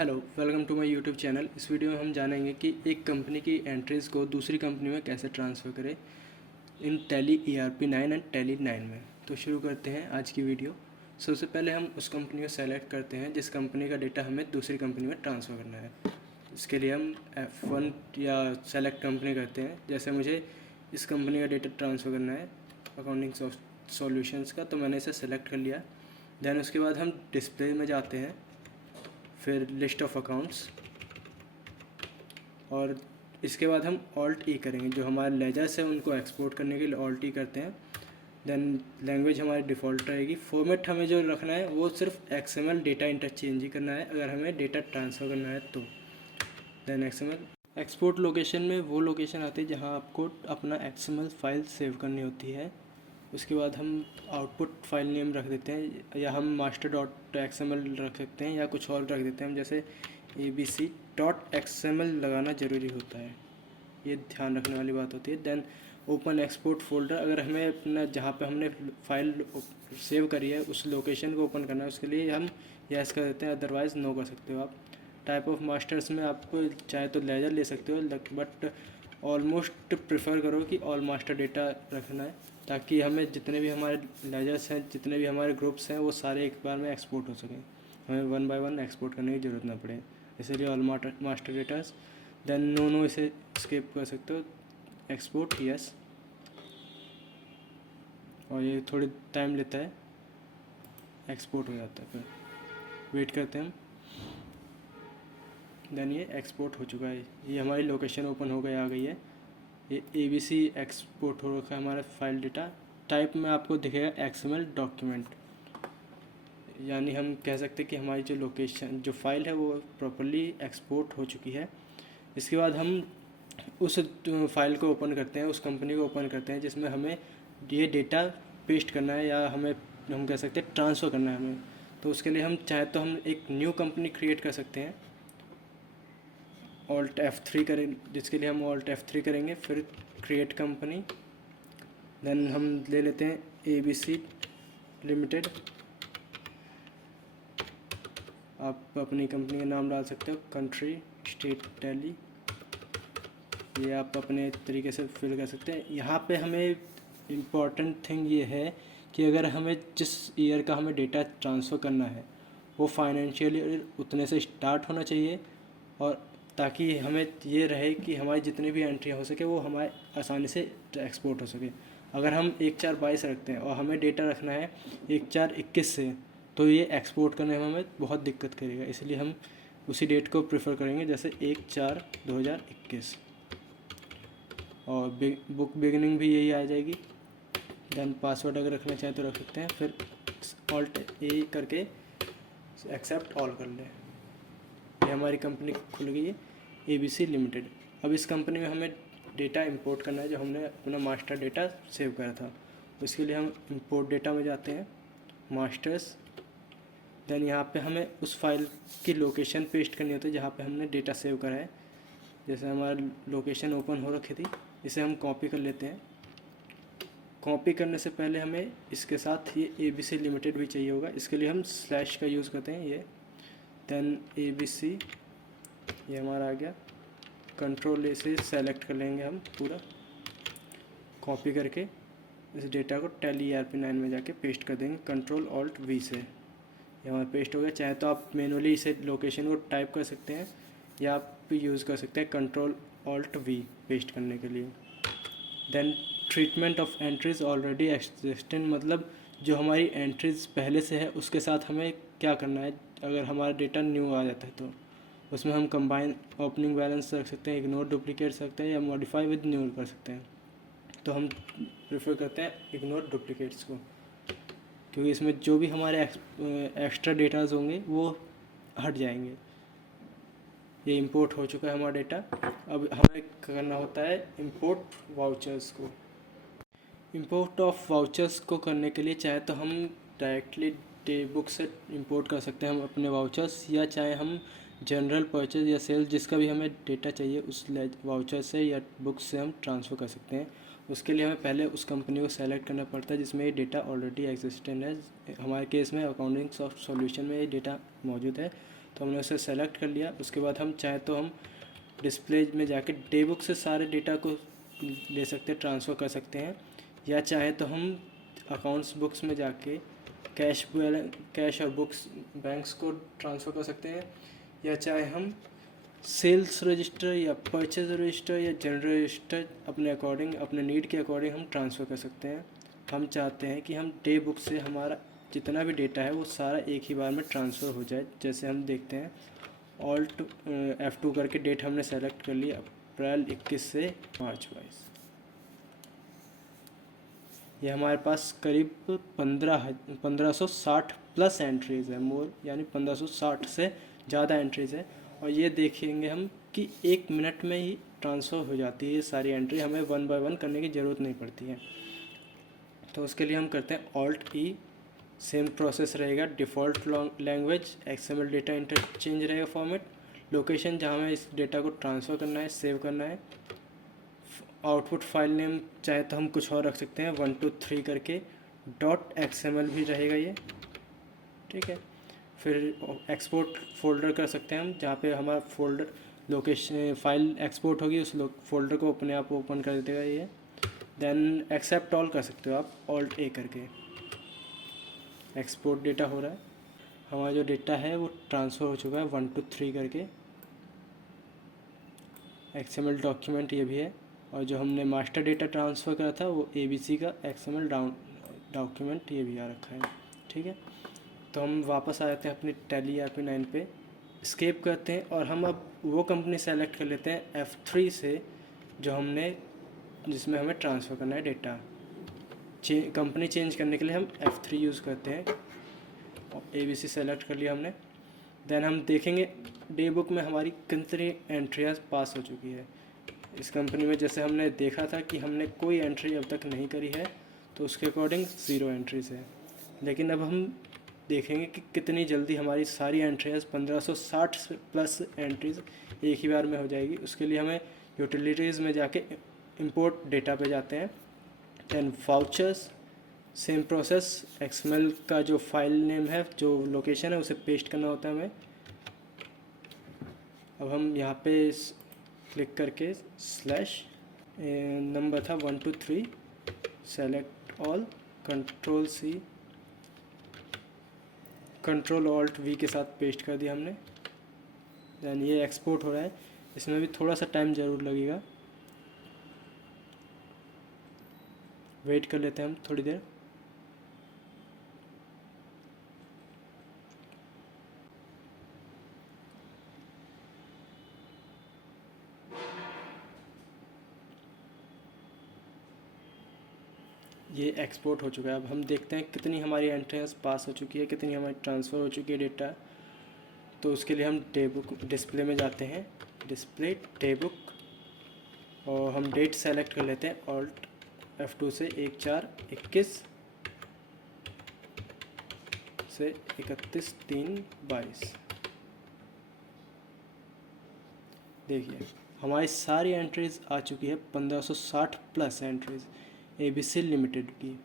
Hello, welcome to my YouTube channel. इस video में हम जानेंगे कि एक कंपनी की एंट्रीज़ को दूसरी कंपनी में कैसे ट्रांसफ़र करें इन टैली ERP 9 एंड टैली 9 में। तो शुरू करते हैं आज की वीडियो। सबसे पहले हम उस कंपनी को सेलेक्ट करते हैं जिस कंपनी का डेटा हमें दूसरी कंपनी में ट्रांसफ़र करना है। इसके लिए हम F1 या सेलेक्ट कंपनी करते हैं। जैसे मुझे इस कंपनी का डेटा ट्रांसफ़र करना है अकाउंटिंग सॉल्यूशंस का, तो मैंने इसे सेलेक्ट कर लिया। दैन उसके बाद हम डिस्प्ले में जाते हैं, फिर लिस्ट ऑफ अकाउंट्स, और इसके बाद हम ऑल्ट ई करेंगे। जो हमारे लेजर्स हैं उनको एक्सपोर्ट करने के लिए ऑल्ट ई करते हैं। देन लैंग्वेज हमारी डिफ़ॉल्ट रहेगी। फॉर्मेट हमें जो रखना है वो सिर्फ XML डेटा इंटरचेंज ही करना है अगर हमें डेटा ट्रांसफ़र करना है तो। देन XML एक्सपोर्ट लोकेशन में वो लोकेशन आती है जहाँ आपको अपना XML फाइल सेव करनी होती है। उसके बाद हम आउटपुट फाइल नेम रख देते हैं, या हम master.xml रख सकते हैं या कुछ और रख देते हैं। जैसे abc.xml लगाना ज़रूरी होता है, ये ध्यान रखने वाली बात होती है। देन ओपन एक्सपोर्ट फोल्डर, अगर हमें अपना जहाँ पे हमने फाइल सेव करी है उस लोकेशन को ओपन करना है, उसके लिए हम यस कर देते हैं, अदरवाइज़ नो कर सकते हो आप। टाइप ऑफ मास्टर्स में आपको चाहे तो लेजर ले सकते हो, बट ऑलमोस्ट प्रेफर करो कि ऑल मास्टर डेटा रखना है, ताकि हमें जितने भी हमारे लेजर्स हैं, जितने भी हमारे ग्रुप्स हैं, वो सारे एक बार में एक्सपोर्ट हो सकें, हमें वन बाय वन एक्सपोर्ट करने की ज़रूरत ना पड़े। इसलिए all master datas. Then no इसे स्किप कर सकते हो, एक्सपोर्ट यस, और ये थोड़ी टाइम लेता है, एक्सपोर्ट हो जाता है, फिर वेट करते हैं हम। देन ये एक्सपोर्ट हो चुका है, ये हमारी लोकेशन ओपन हो गई आ गई है। ये ABC एक्सपोर्ट हो रखा है हमारा फाइल डेटा। टाइप में आपको दिखेगा XML डॉक्यूमेंट, यानी हम कह सकते हैं कि हमारी जो लोकेशन जो फाइल है वो प्रॉपर्ली एक्सपोर्ट हो चुकी है। इसके बाद हम उस फाइल को ओपन करते हैं, उस कंपनी को ओपन करते हैं जिसमें हमें ये डेटा पेस्ट करना है, या हम कह सकते हैं ट्रांसफ़र करना है हमें। तो उसके लिए हम चाहे तो हम एक न्यू कंपनी क्रिएट कर सकते हैं, Alt F3 करें, जिसके लिए हम Alt F3 करेंगे, फिर क्रिएट कंपनी। देन हम ले लेते हैं ABC लिमिटेड। आप अपनी कंपनी का नाम डाल सकते हो, कंट्री, स्टेट, टैली, ये आप अपने तरीके से फिल कर सकते हैं। यहाँ पे हमें इम्पॉर्टेंट थिंग ये है कि अगर हमें जिस ईयर का हमें डेटा ट्रांसफ़र करना है वो फाइनेंशियल ईयर उतने से स्टार्ट होना चाहिए, और ताकि हमें ये रहे कि हमारी जितनी भी एंट्री हो सके वो हमारे आसानी से एक्सपोर्ट हो सके। अगर हम 1/4/22 रखते हैं और हमें डेटा रखना है 1/4/21 से, तो ये एक्सपोर्ट करने में हमें बहुत दिक्कत करेगा। इसलिए हम उसी डेट को प्रेफर करेंगे, जैसे 1/4/2021, और बुक बिगनिंग भी यही आ जाएगी। देन पासवर्ड अगर रखना चाहें तो रख सकते हैं, फिर ऑल्ट ए करके एक्सेप्ट ऑल कर लें। ये हमारी कंपनी खुल गई है, ABC लिमिटेड। अब इस कंपनी में हमें डेटा इंपोर्ट करना है, जो हमने अपना मास्टर डेटा सेव करा था। तो इसके लिए हम इंपोर्ट डेटा में जाते हैं, मास्टर्स। देन यहाँ पे हमें उस फाइल की लोकेशन पेस्ट करनी होती है जहाँ पे हमने डेटा सेव करा है। जैसे हमारी लोकेशन ओपन हो रखी थी, इसे हम कॉपी कर लेते हैं। कॉपी करने से पहले हमें इसके साथ ये ABC लिमिटेड भी चाहिए होगा, इसके लिए हम स्लैश का यूज़ करते हैं, ये। देन ABC, ये हमारा आ गया। कंट्रोल ए से सेलेक्ट कर लेंगे हम पूरा, कॉपी करके इस डेटा को टैली ERP 9 में जाके पेस्ट कर देंगे, कंट्रोल ऑल्ट V से। ये हमारा पेस्ट हो गया। चाहे तो आप मैनुअली इसे लोकेशन को टाइप कर सकते हैं, या आप यूज़ कर सकते हैं कंट्रोल ऑल्ट V पेस्ट करने के लिए। Then treatment of entries already existent, मतलब जो हमारी एंट्रीज़ पहले से है उसके साथ हमें क्या करना है। अगर हमारा डेटा न्यू आ जाता है तो उसमें हम कंबाइन ओपनिंग बैलेंस रख सकते हैं, इग्नोर डुप्लीकेट सकते हैं, या मॉडिफाई विद न्यू कर सकते हैं। तो हम प्रेफर करते हैं इग्नोर डुप्लीकेट्स को, क्योंकि इसमें जो भी हमारे एक्स्ट्रा डेटाज होंगे वो हट जाएंगे। ये इंपोर्ट हो चुका है हमारा डेटा। अब हमें करना होता है इंपोर्ट वाउचर्स को। इंपोर्ट ऑफ वाउचर्स को करने के लिए चाहे तो हम डायरेक्टली डे बुक से इंपोर्ट कर सकते हैं हम अपने वाउचर्स, या चाहे हम जनरल परचेज या सेल जिसका भी हमें डेटा चाहिए उस वाउचर से या बुक से हम ट्रांसफ़र कर सकते हैं। उसके लिए हमें पहले उस कंपनी को सेलेक्ट करना पड़ता है जिसमें ये डेटा ऑलरेडी एग्जिस्टेंट है। हमारे केस में अकाउंटिंग सॉल्यूशन में ये डेटा मौजूद है, तो हमने उसे सेलेक्ट कर लिया। उसके बाद हम चाहे तो हम डिस्प्ले में जाके डे बुक से सारे डेटा को ले सकते हैं, ट्रांसफ़र कर सकते हैं, या चाहे तो हम अकाउंट्स बुक्स में जाके कैश और बुक्स बैंक्स को ट्रांसफ़र कर सकते हैं, या चाहे हम सेल्स रजिस्टर या परचेज रजिस्टर या जनरल रजिस्टर अपने अकॉर्डिंग, अपने नीड के अकॉर्डिंग हम ट्रांसफ़र कर सकते हैं। हम चाहते हैं कि हम डे बुक से हमारा जितना भी डेटा है वो सारा एक ही बार में ट्रांसफ़र हो जाए। जैसे हम देखते हैं ऑल्ट F2 करके डेट हमने सेलेक्ट कर ली, अप्रैल 21 से मार्च 22। ये हमारे पास करीब 1560 प्लस एंट्रीज़ है, मोर यानी 1560 से ज़्यादा एंट्रीज़ है। और ये देखेंगे हम कि 1 मिनट में ही ट्रांसफ़र हो जाती है ये सारी एंट्री, हमें वन बाय वन करने की ज़रूरत नहीं पड़ती है। तो उसके लिए हम करते हैं ऑल्ट ई, सेम प्रोसेस रहेगा, default language, XML data interchange रहेगा फॉर्मेट, लोकेशन जहाँ हमें इस डेटा को ट्रांसफ़र करना है, सेव करना है, आउटपुट फाइल नेम चाहे तो हम कुछ और रख सकते हैं 123 करके, .xml भी रहेगा ये, ठीक है। फिर एक्सपोर्ट फ़ोल्डर कर सकते हैं हम, जहाँ पे हमारा फ़ोल्डर लोकेशन फाइल एक्सपोर्ट होगी उस फोल्डर को अपने आप ओपन कर देगा ये। देन एक्सेप्ट ऑल कर सकते हो आप, ऑल्ट ए करके। एक्सपोर्ट डेटा हो रहा है, हमारा जो डेटा है वो ट्रांसफ़र हो चुका है 123 करके। XML डॉक्यूमेंट ये भी है, और जो हमने मास्टर डेटा ट्रांसफ़र करा था वो ABC का XML डॉक्यूमेंट ये भी आ रखा है, ठीक है। तो हम वापस आ जाते हैं अपनी टैली ERP9 पे, स्केप करते हैं और हम अब वो कंपनी सेलेक्ट कर लेते हैं F3 से जो हमने, जिसमें हमें ट्रांसफ़र करना है डेटा। कंपनी चेंज करने के लिए हम F3 यूज़ करते हैं, और ABC सेलेक्ट कर लिया हमने। देन हम देखेंगे डे बुक में हमारी कितनी एंट्रियाँ पास हो चुकी है। इस कंपनी में जैसे हमने देखा था कि हमने कोई एंट्री अब तक नहीं करी है, तो उसके अकॉर्डिंग 0 एंट्रीज़ है। लेकिन अब हम देखेंगे कि कितनी जल्दी हमारी सारी एंट्रीज 1560 प्लस एंट्रीज़ एक ही बार में हो जाएगी। उसके लिए हमें यूटिलिटीज़ में जाके इंपोर्ट डेटा पे जाते हैं, then vouchers, same process, XML का जो फाइल नेम है, जो लोकेशन है, उसे पेस्ट करना होता है हमें। अब हम यहाँ पे क्लिक करके स्लैश नंबर था 123, सेलेक्ट ऑल, Ctrl+C, Ctrl+Alt+V के साथ पेस्ट कर दिया हमने। दैन ये एक्सपोर्ट हो रहा है, इसमें भी थोड़ा सा टाइम ज़रूर लगेगा, वेट कर लेते हैं हम थोड़ी देर। ये एक्सपोर्ट हो चुका है। अब हम देखते हैं कितनी हमारी एंट्रीज पास हो चुकी है, कितनी हमारी ट्रांसफ़र हो चुकी है डेटा। तो उसके लिए हम डे बुक डिस्प्ले में जाते हैं, डिस्प्ले डे बुक, और हम डेट सेलेक्ट कर लेते हैं ऑल्ट F2 से 1/4/21 से 31/3/22। देखिए हमारी सारी एंट्रीज़ आ चुकी है, 1560 प्लस एंट्रीज़ ABC लिमिटेड की।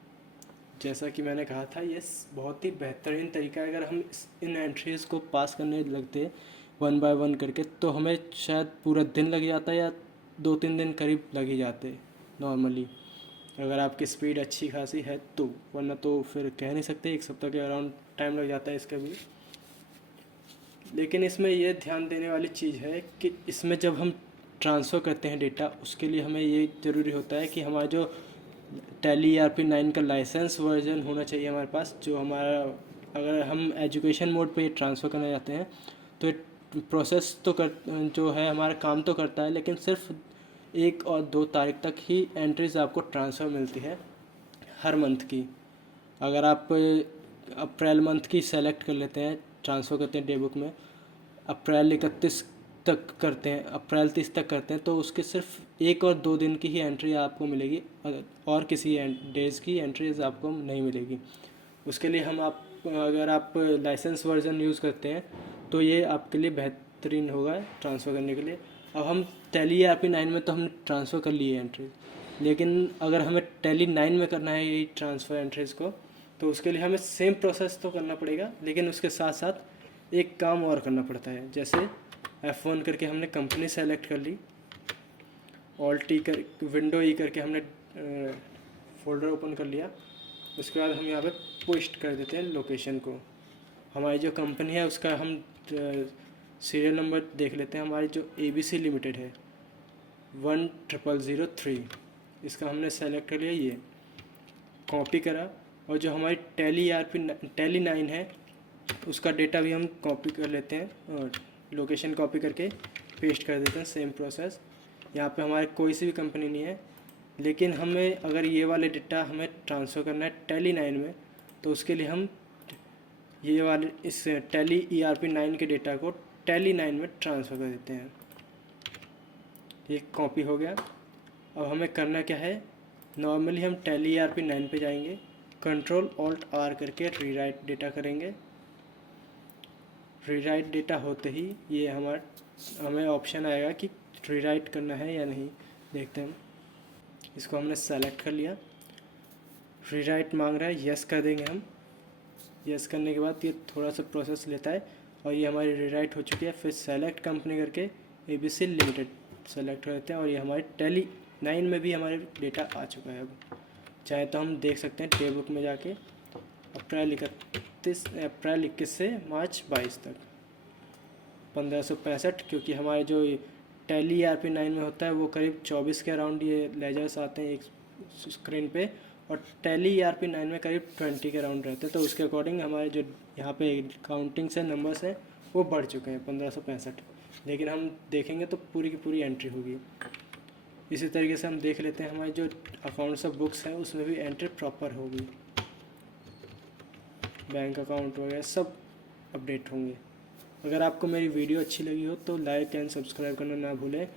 जैसा कि मैंने कहा था, ये बहुत ही बेहतरीन तरीका है। अगर हम इन एंट्रीज़ को पास करने लगते वन बाय वन करके, तो हमें शायद पूरा दिन लग जाता या 2-3 दिन करीब लग ही जाते नॉर्मली, अगर आपकी स्पीड अच्छी खासी है तो। वरना तो फिर कह नहीं सकते, 1 सप्ताह के अराउंड टाइम लग जाता है इसका भी। लेकिन इसमें यह ध्यान देने वाली चीज़ है कि इसमें जब हम ट्रांसफ़र करते हैं डेटा, उसके लिए हमें ये ज़रूरी होता है कि हमारा जो टैली ERP9 का लाइसेंस वर्जन होना चाहिए हमारे पास, जो हमारा, अगर हम एजुकेशन मोड पे ट्रांसफ़र करना चाहते हैं तो प्रोसेस तो जो है हमारा काम तो करता है, लेकिन सिर्फ 1 और 2 तारीख तक ही एंट्रीज़ आपको ट्रांसफ़र मिलती है हर मंथ की। अगर आप अप्रैल मंथ की सेलेक्ट कर लेते हैं, ट्रांसफ़र करते हैं डे बुक में, अप्रैल 31 तक करते हैं, अप्रैल 30 तक करते हैं, तो उसके सिर्फ 1 और 2 दिन की ही एंट्री आपको मिलेगी, और किसी डेज़ की एंट्रीज आपको नहीं मिलेगी। उसके लिए अगर आप लाइसेंस वर्जन यूज़ करते हैं तो ये आपके लिए बेहतरीन होगा ट्रांसफ़र करने के लिए। अब हम टैली ERP9 में तो हम ट्रांसफ़र कर लिए एंट्रीज, लेकिन अगर हमें टैली 9 में करना है यही ट्रांसफ़र एंट्रीज़ को, तो उसके लिए हमें सेम प्रोसेस तो करना पड़ेगा, लेकिन उसके साथ साथ एक काम और करना पड़ता है। जैसे F1 करके हमने कंपनी सेलेक्ट कर ली, ऑल्ट ई कर विंडो ई करके हमने फोल्डर ओपन कर लिया। उसके बाद हम यहाँ पे पोस्ट कर देते हैं लोकेशन को। हमारी जो कंपनी है उसका हम सीरियल नंबर देख लेते हैं। हमारी जो ABC लिमिटेड है 10003, इसका हमने सेलेक्ट कर लिया, ये कॉपी करा। और जो हमारी टैली 9 है उसका डेटा भी हम कॉपी कर लेते हैं और लोकेशन कॉपी करके पेस्ट कर देते हैं। Same process. यहाँ पे हमारे कोई सी भी कंपनी नहीं है, लेकिन हमें अगर ये वाले डेटा हमें ट्रांसफ़र करना है टैली 9 में, तो उसके लिए हम ये वाले इस टैली ERP 9 के डेटा को टैली 9 में ट्रांसफ़र कर देते हैं। ये कॉपी हो गया। अब हमें करना क्या है, नॉर्मली हम टैली ERP 9 पे जाएंगे, Ctrl+Alt+R करके रीराइट डेटा करेंगे। रीराइट डेटा होते ही ये हमें ऑप्शन आएगा कि रीराइट करना है या नहीं। देखते हैं। इसको हमने सेलेक्ट कर लिया, रीराइट मांग रहा है, यस कर देंगे हम। यस करने के बाद ये थोड़ा सा प्रोसेस लेता है और ये हमारी रीराइट हो चुकी है। फिर सेलेक्ट कंपनी करके ABC लिमिटेड सेलेक्ट कर देते हैं और ये हमारी टैली 9 में भी हमारे डेटा आ चुका है। अब चाहे तो हम देख सकते हैं टेबल बुक में जाके अप्रैल 21 से मार्च 22 तक 1565, क्योंकि हमारे जो टैली ERP 9 में होता है वो करीब 24 के अराउंड ये लेजर्स आते हैं एक स्क्रीन पे, और टैली ERP 9 में करीब 20 के अराउंड रहते हैं। तो उसके अकॉर्डिंग हमारे जो यहाँ पे काउंटिंग से नंबर्स हैं वो बढ़ चुके हैं 1565, लेकिन हम देखेंगे तो पूरी की पूरी एंट्री होगी। इसी तरीके से हम देख लेते हैं हमारे जो अकाउंट्स ऑफ बुक्स हैं उसमें भी एंट्री प्रॉपर होगी, बैंक अकाउंट वगैरह सब अपडेट होंगे। अगर आपको मेरी वीडियो अच्छी लगी हो तो लाइक एंड सब्सक्राइब करना ना भूलें।